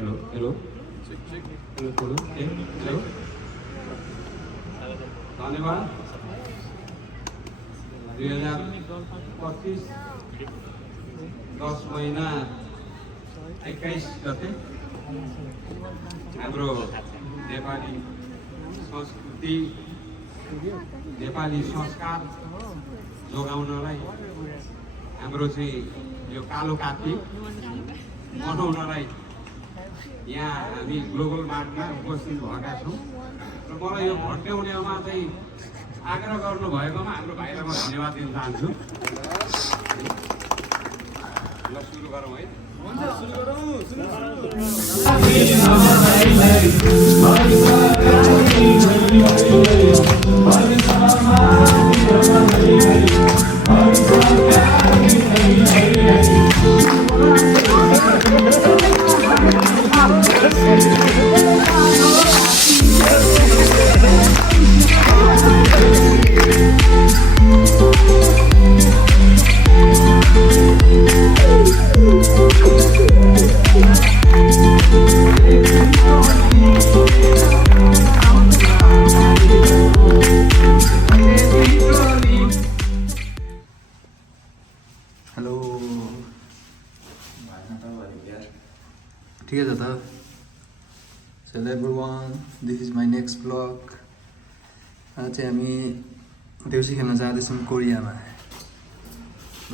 Hello hello hello hello hello धन्यवाद 2025 10 महिना 21 गते हाम्रो नेपाली संस्कृति नेपाली संस्कार जोगाउनलाई हाम्रो चाहिँ यो कालो कार्तिक मनाउनलाई यहाँ हामी ग्लोबल मार्टमा उपस्थित भएका छौँ र मलाई यो भट्याउनेमा चाहिँ आग्रह गर्नुभएकोमा हाम्रो भाइलाई म धन्यवाद दिन चाहन्छु। ल सुरु गरौँ है। ठिकै छ त। So everyone, this is my next vlog. आज चाहिँ हामी देउसी खेल्न जाँदैछौँ कोरियामा।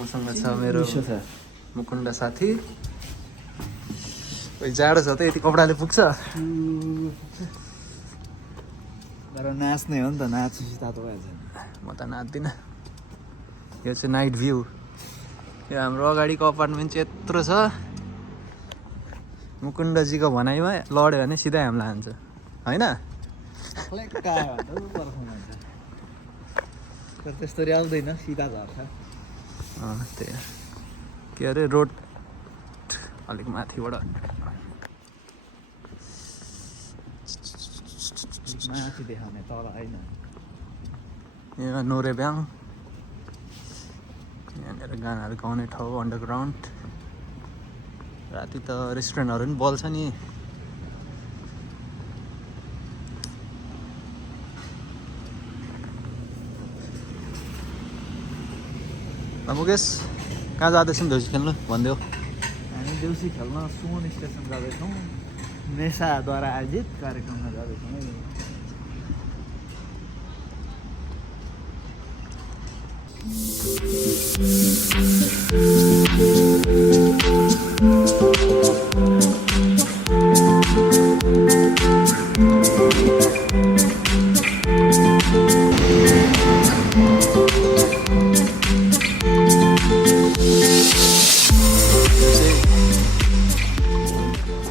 मसँग छ मेरो मुकुन्द साथी। कोही जाडो छ त यति कपडाले पुग्छ। तर नाच्ने हो नि त, नाचेपछि तातो भइहाल्छ। म त नाच्दिनँ। यो चाहिँ नाइट भ्यू। यो हाम्रो अगाडिको अपार्टमेन्ट चाहिँ यत्रो छ। मुकुन्दजीको भनाइमा लड्यो भने सिधै हामीलाई हान्छ होइन? त्यस्तरी आउँदैन, सिधा झर्छ। त्यही के अरे रोड अलिक माथिबाट माथि देखाउने, तल होइन। यहाँ नोरेब्याङ, यहाँनिर गानाहरू गाउने ठाउँ अन्डरग्राउन्ड। राति त रेस्टुरेन्टहरू पनि बल्छ नि। मुकेश कहाँ जाँदैछौँ देउसी खेल्नु भनिदेऊ। हामी देउसी खेल्न सुमन स्टेसन जाँदैछौँ। नेसाद्वारा आयोजित कार्यक्रममा जाँदैछौँ।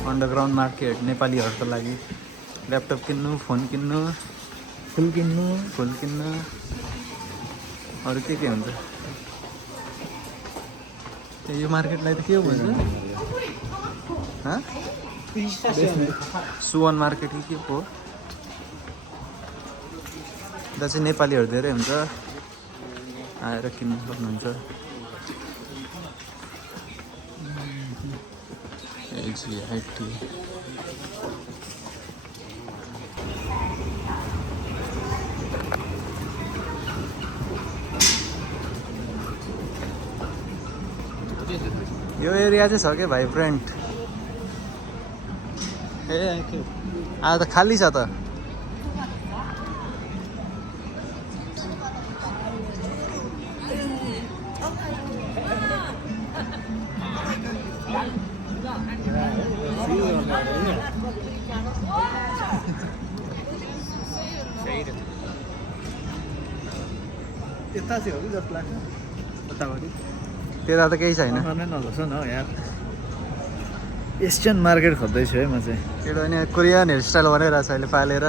अन्डरग्राउन्ड मार्केट नेपालीहरूको लागि ल्यापटप किन्नु, फोन किन्नु, फुल किन्नु अरू के हुन्छ। यो मार्केटलाई त के हो भन्छ? सुवन मार्केट कि के हो? त्यहाँ चाहिँ नेपालीहरू धेरै हुन्छ, आएर किन्नु सक्नुहुन्छ। एचआईटी यो एरिया चाहिँ छ क्या भाइब्रेन्ट। ए आज त खाली छ त। यता चाहिँ हो कि जस्तो लाग्छ उतापट्टि। त्यता त केही छैन। नलग्छ न यार। एसियन मार्केट खोज्दैछु है म चाहिँ। किनभने कोरियन हेयरस्टाइल बनाइरहेको छ अहिले पालेर।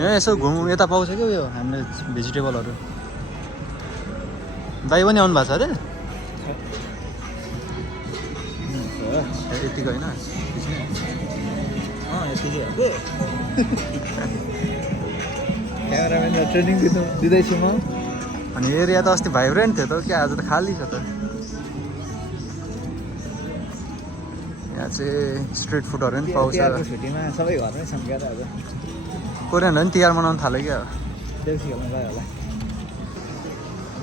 यहाँ यसो घुमौँ, यता पाउँछ क्या उयो हामीले भेजिटेबलहरू। दाइ पनि आउनु भएको छ अरे? यतिको होइन? क्यामेराम्यानलाई ट्रेनिङ दिँदैछु म। अनि एरिया त अस्ति भाइब्रेन्ट थियो त, क्या आज त खाली छ त। यहाँ चाहिँ स्ट्रिट फुडहरू पनि पाउँछ तिहारको छुट्टीमा सबै घरमै छन् क्या त आज कोरियनहरू पनि तिहार मनाउनु थाल्यो क्या देउसी खेल्न गयो होला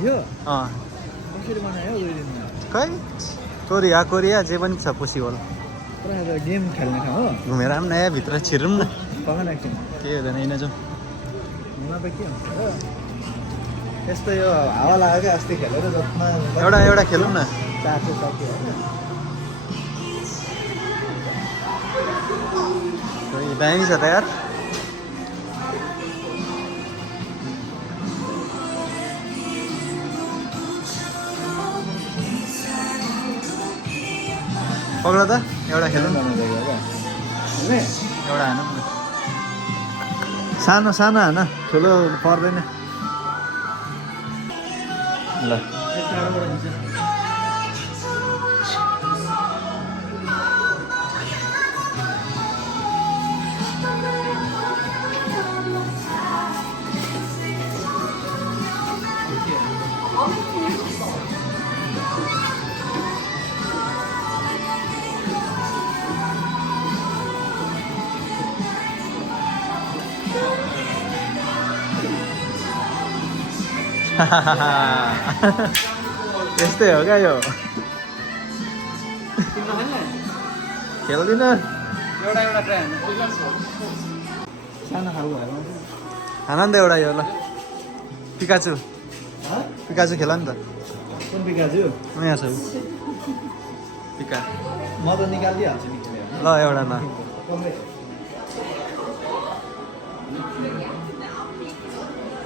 यो अँ कसरी बनायो 2 दिनमा खै कोरिया जे पनि छ पोसिबल पुरा अब गेम खेल्ने ठाउँ हो घुमेर आऊँ न यहाँ भित्र छिरौँ न पकाउन एकछिन केही हुँदैन यिन जाउँ हुन त के हुन्छ हो यस्तो यो हावा लाग्यो क्या अस्ति खेलेर जसमा एउटा खेलौँ न 400 सक्यो होइन दामी छ त यार पक्र त एउटा खेलौँ न एउटा हानौँ न सानो सानो होइन ठुलो पर्दैन ल त्यस्तै हो क्या यो खेल्दिनँ सानो खालको भएर खान नि त एउटा यो ल पिकाचु खेल नि त कुन पिकाजु यहाँ छ पिका म त निकालिदिइहाल्छु नि ल एउटा ल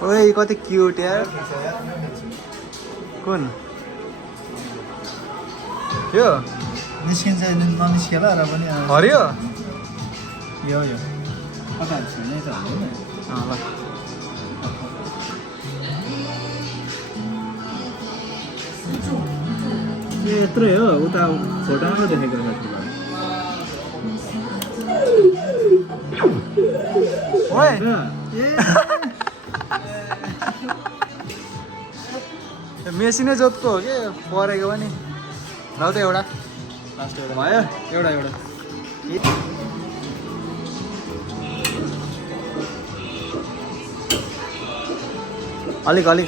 ओए कति क्युट यार कुन यो निस्किन्छ ननिस्केला र पनि हरियो यो कता छिर्नै त हाल्दैन ल ए यत्रै हो उता फोटोमा पो देखेको ओए मेसिनै जोतको हो कि परेको पनि ल त एउटा लास्ट एउटा भयो एउटा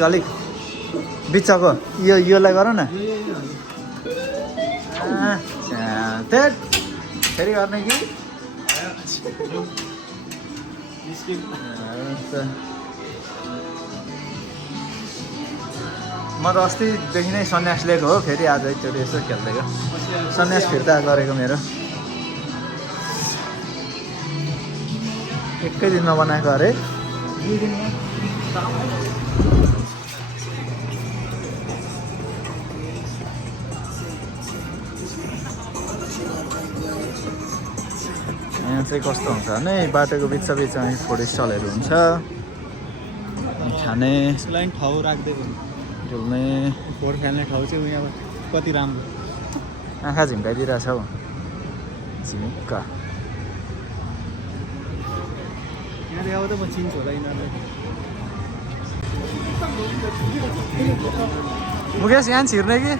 अलिक बिचको योलाई गर न फेरि गर्ने कि म त अस्तिदेखि नै सन्यास लिएको हो फेरि आज एकचोटि यसो खेल्दैको सन्यास फिर्ता गरेको मेरो एकै दिनमा बनाएको अरे यहाँ चाहिँ कस्तो हुन्छ भने बाटोको बिचमा फुड स्टलहरू हुन्छ खाने ठाउँ राखिदिएको झुल्ने फोहोर फाल्ने ठाउँ चाहिँ उयो कति राम्रो आँखा झिम्काइदिरहेछ हौ झिम्क यहाँ अब त म चिन्छु होला यिनीहरूलाई मुकेश यहाँ छिर्ने कि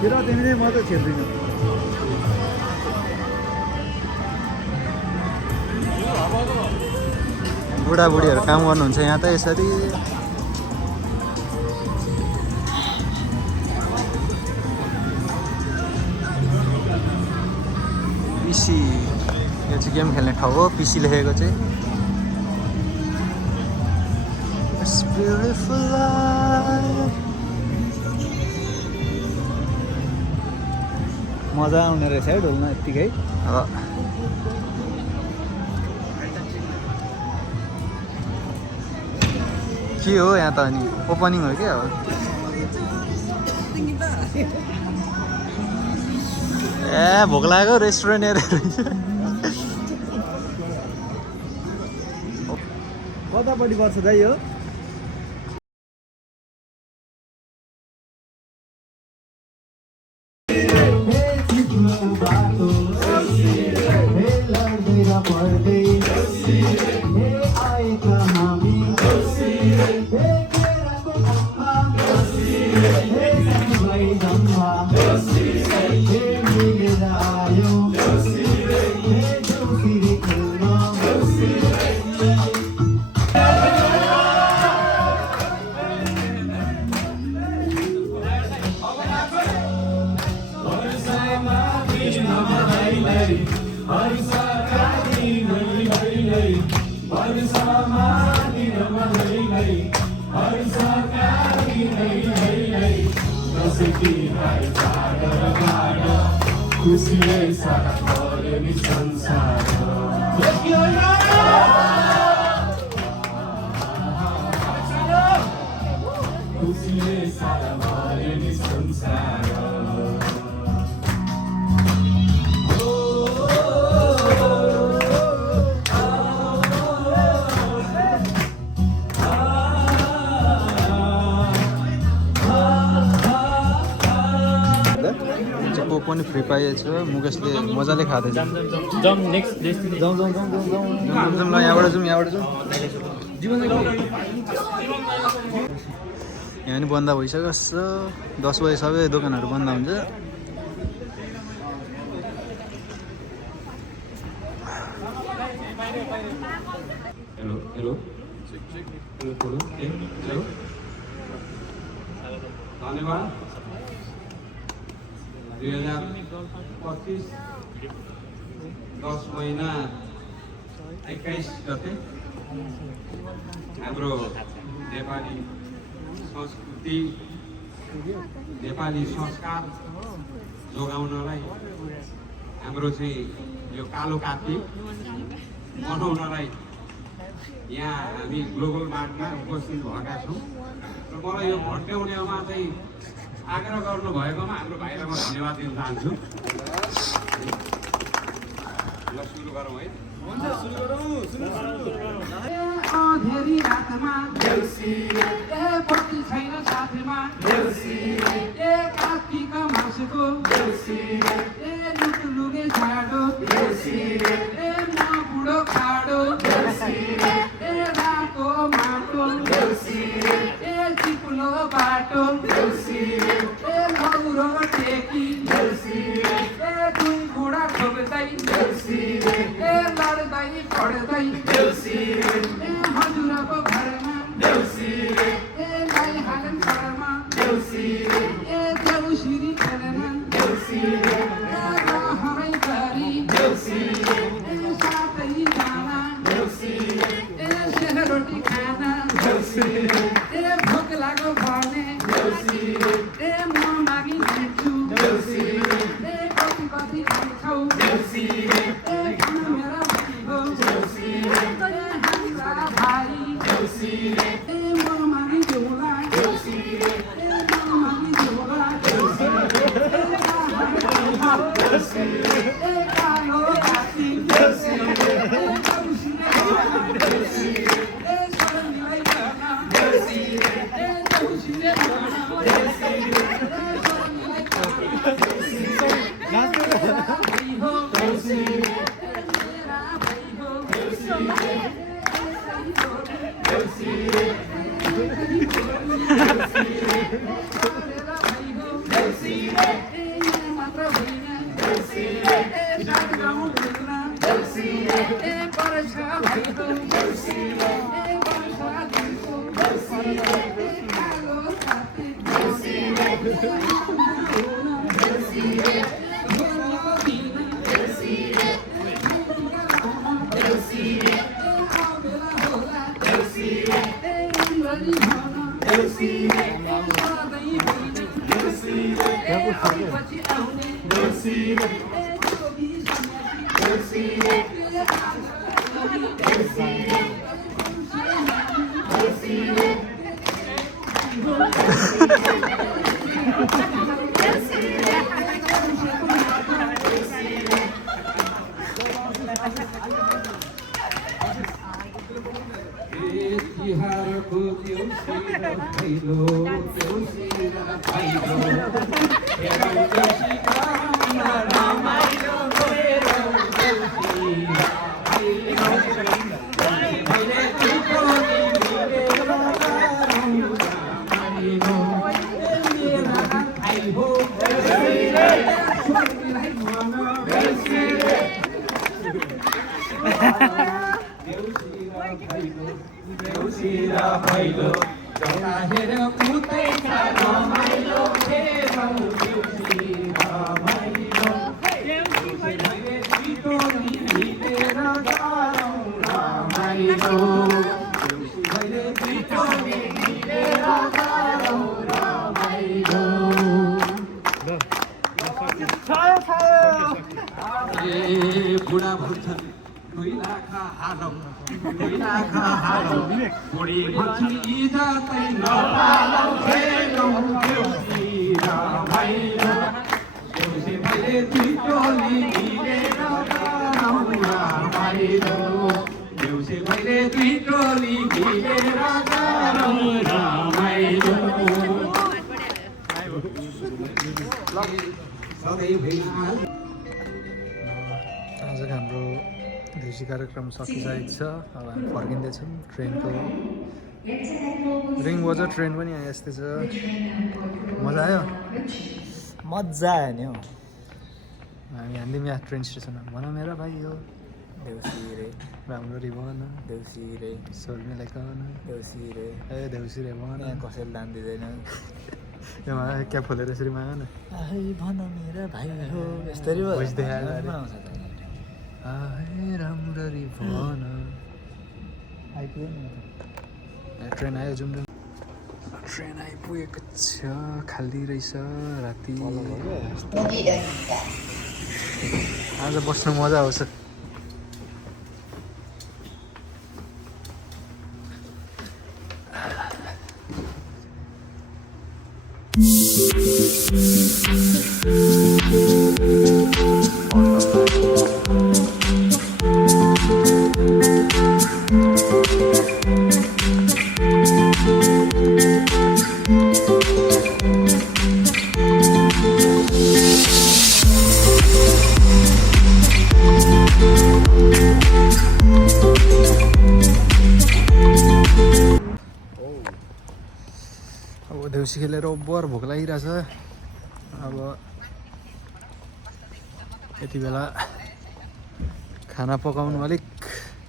फिर तिमीले म त छिर्दिनँ बुढाबुढीहरू काम गर्नुहुन्छ यहाँ त यसरी पिसी यो चाहिँ गेम खेल्ने ठाउँ हो पिसी लेखेको चाहिँ मजा आउने रहेछ है ढोल्न यत्तिकै के हो यहाँ त अनि ओपनिङ हो क्या हो ए भोक लाग्यो रेस्टुरेन्ट हेरेर कतापट्टि पर्छ दाइ यो कोक पनि फ्री पाइएछ मुकेशले मजाले खाँदैछ जाउँ नेक्स्ट डेस्टिनेसन जाउँ ल यहाँबाट जाउँ यहाँ पनि बन्द भइसकेको छ 10 बजे सबै दोकानहरू बन्द हुन्छ हेलो धन्यवाद 2025 10 महिना 21 गते हाम्रो नेपाली संस्कृति नेपाली संस्कार जोगाउनलाई हाम्रो चाहिँ यो कालो कार्तिक मनाउनलाई यहाँ हामी ग्लोबल मार्टमा उपस्थित भएका छौँ र मलाई यो भट्याउनेमा चाहिँ आग्रह गर्नुभएकोमा हाम्रो भाइलाई म धन्यवाद दिन चाहन्छु ल सुरु गरौँ है अँधेरी रातमा देउसी बत्ती छैन साथमा देउसी कार्तिक मासको देउसी लुगे छाडो देउसी म बुढो खाडो देउसी रातो माटो देउसी चिप्लो बाटो देउसी मौरो टेकी देउसी दुई घुँडा ठोक्दै देउसी लड्दै पढ्दै देउसी हजुरको घरमा देउसी गाई हालन घरमा देउसी देउसिरी खेलमा देउसी रहरै गरी देउसी साथै जाना देउसी सेलरोटी खाना देउसी भोक लाग्यो भने देउसी म मागी खान्छु देउसी कति कति खान्छौ देउसी मेरा हो देउसी भाइ देउसी म मागी जोला देउसी म मागी जोला देउसी देउसी कालो काती देउसी देउसी शरणलाई करना देउसी देउसीले करना देउसी शरणलाई करना देउसी हो देउसी मेरा भाइ हो देउसी देउसी देउसी मात्र होइन देउसी साथ गाउँ बोल्न देउसी परछ भाइ हो देउसी परछ दिनको देउसी कालो कार्तिक देउसी देउसी देउसी देउसी आउला होला देउसी इन्द्रनी भन देउसी सधैँ होइन देउसी पछि आउने देउसी देउसी देउसी तिहारको देउसी भैलो देउसी भैलो रमाइलो मेरो देउसी भैले तिम्रो मेरा भाइ हो छोरीलाई मन देउसी देउसी र भैलो जता हेर उतै छ रमाइलो खेलौ देउसी बुढा भन्छन् 2 लाख हालौ 2 लाख हालौ बुढी भन्छन् इज्जतै नपालौ खेलौ देउसी रमाइलो देउसी भैले दुई टोली मिलेर गरौँ रमाइलो देउसी भैले दुई टोली मिलेर गरौँ रमाइलो आजको हाम्रो देउसी कार्यक्रम सकिसकेको छ अब हामी फर्किँदैछौँ ट्रेनको रिङ बज्यो ट्रेन पनि यहाँ यस्तै छ मजा आयो मजा आयो नि हौ हामी हान्दिउँ यहाँ ट्रेन स्टेसनमा भन मेरा भाइ हो देउसी रे राम्ररी भन देउसी रे सोल्मेलाई कहन देउसी रे ए देउसी रे भन यहाँ कसैले दान दिँदैन यहाँ क्या खोलेर यसरी माग न आहै भन मेरा भाइ हो यस्तरी भोइस देखाएर अरे। बनाउँछ त आहे राम्ररी भन आइपुग्यो नि ट्रेन आयो जाउँ न ट्रेन आइपुगेको छ खाली रहेछ राति आज बस्नु मजा आउँछ अब देउसी खेलेर ओभर भोक लागिरहेछ अब यति बेला खाना पकाउनु अलिक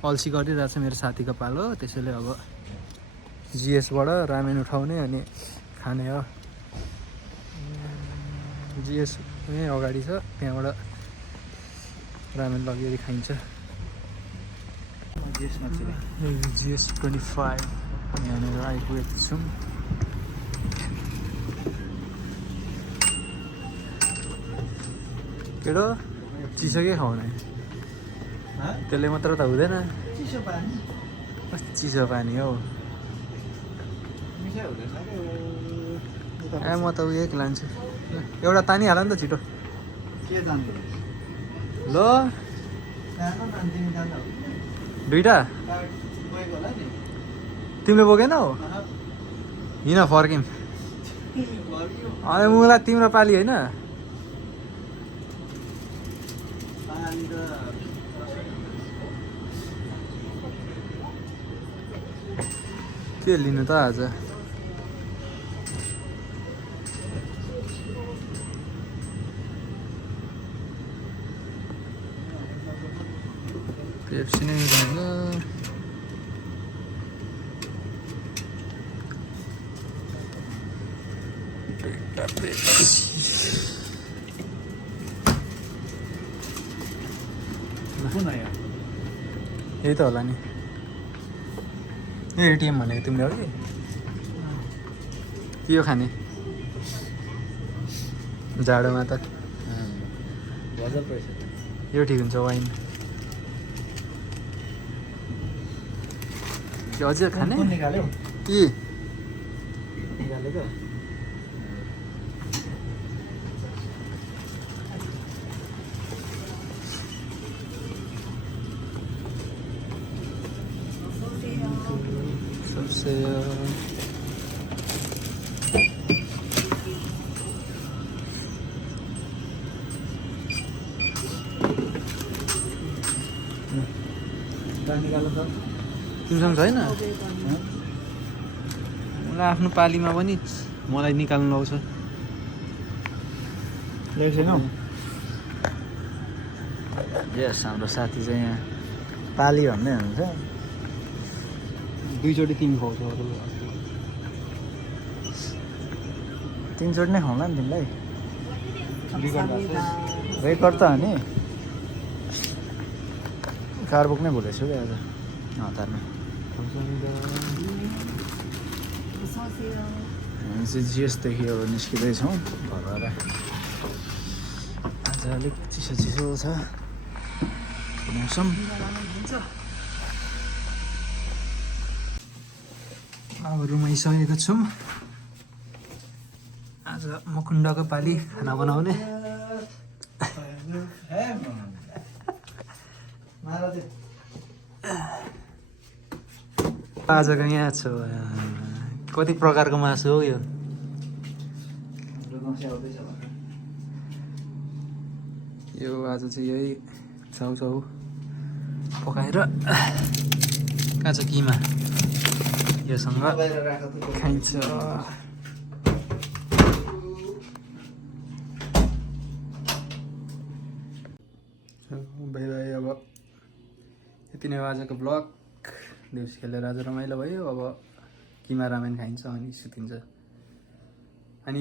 अल्छी गरिरहेछ मेरो साथीको पालो त्यसैले अब जिएसबाट रामेन उठाउने अनि खाने हो जिएस यहीँ अगाडि छ त्यहाँबाट रामेन लगेर खाइन्छ जिएस 25 यहाँनिर आइपुगेको छौँ केटो चिसो के खुवाउने त्यसले मात्र त हुँदैन चिसो पानी कस्तो चिसो पानी हौ मिठै हुँदैछ ए म त उयो लान्छु एउटा तानिहाल नि त छिटो के जान्नु ल तिमी जान्दा दुइटा गएको होला नि तिमीले बोकेनौ हिँड फर्किन् अनि मलाई तिम्रो पाली होइन के लिनु त आज पेप्सी नै खान्छ कुन आयो यही त होला नि ए एटिएम भनेको तिमीले हो कि के हो खाने जाडोमा त बजार पैसा यो ठिक हुन्छ वाइन के अझै खाने कुन निकाल्यो के निकालेको सबसे निकाल्नु त तिमीसँग छैन मलाई आफ्नो पालीमा पनि मलाई निकाल्नु लाउँछ ल्याएको छैनौ यस हाम्रो साथी चाहिँ यहाँ पाली भन्दै हुनुहुन्छ दुईचोटि तिमी खुवाउँछौ तिनचोटि नै खुवाउँला नि तिमीलाई रेकर्ड त हो नि कार बोक्नै भुलेछु क्या आज हतारमा हामी चाहिँ जिएसदेखि अब निस्किँदैछौँ घरबाट आज अलिक चिसो चिसो छ आजको मौसम। अब रुम आइसकेको छौँ। आज मुकुन्दको पाली खाना बनाउने। आजको यहाँ छु कति प्रकारको मासु हो यो। यो आज चाहिँ यही चाउचाउ पकाएर काँचो किमा योसँग खाइन्छ। By by. अब यति नै हो आजको ब्लग। देउसी खेलेर आज रमाइलो भयो। अब किमा रामेन खाइन्छ अनि सुतिन्छ। अनि